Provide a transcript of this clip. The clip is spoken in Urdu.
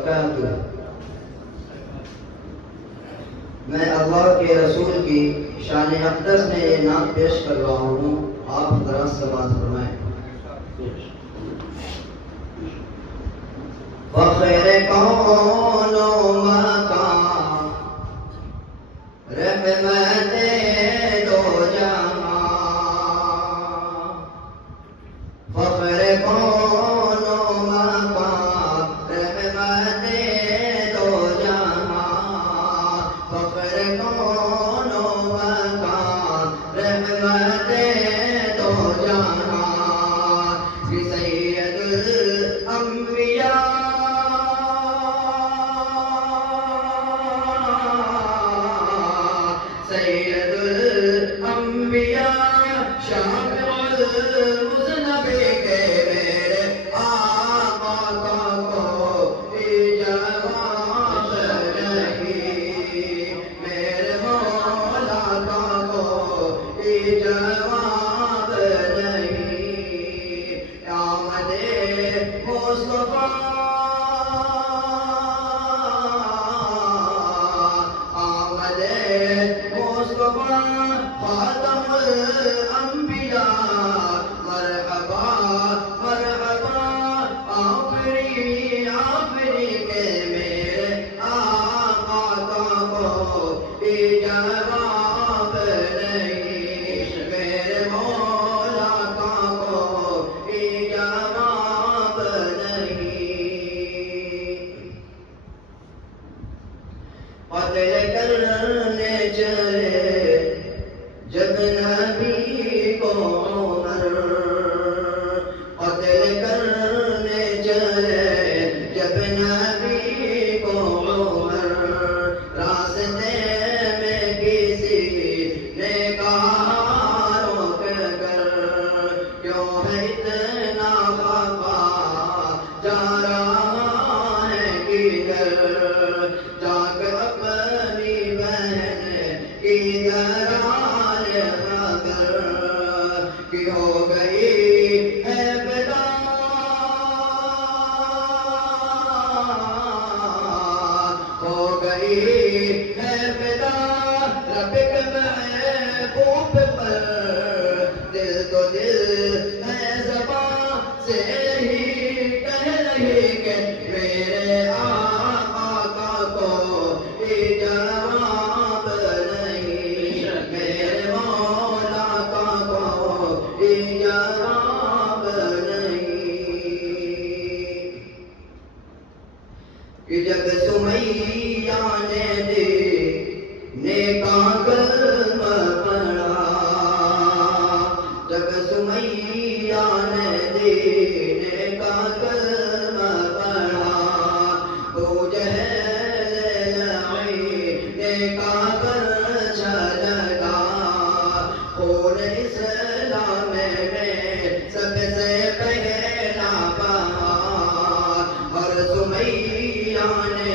وبرکاتہ۔ میں اللہ کے رسول کی شان اقدس میں یہ نعت پیش کر رہا ہوں، آپ حضرات سماعت فرمائیں۔ فخر کون و مکان رحمت دو جہاں، فخر کون و مکان رحمت دو جہاں، فخر کون و مکان رحمت دو جہاں، سید الانبیاء سید الانبیاء شافع المذنبی کے میرے آقا کا کوئی جواب نہیں، میرے مولا کا کوئی جواب نہیں، آمد مصطفیٰ خاتم الانبیاء، مرحبا مرحبا آفری آفری کے میرے آقا کا کوئی جواب نہیں، میرے مولا کا کوئی جواب نہیں۔ قتل کرنے چلے جب نبی کو عمر، قتل کرنے چلے جب نبی کو عمر، راستے میں کسی نے کہا روک کر، کیوں ہے اتنا خفا جا رہا ہے کدھر، جا کر اپنی بہن کی درار خبر کہ ہو گئی ہے فدا، ہو گئی ہے فدا رب کے محبوب پر، دل تو دل ہے زباں سے ہی کہہ رہی کہ میرے آقا کا کوئی جواب نہیں، میرے مولا کا کوئی جواب نہیں، کہ جب سمیہ نے دین کا کلمہ پڑھا، جب سمیہ نے دین کا کلمہ پڑھا، ابو جہل لعین کا پرچہ لگا، خون اسلام میں سب سے پہلا بہا، اور سمیہ نے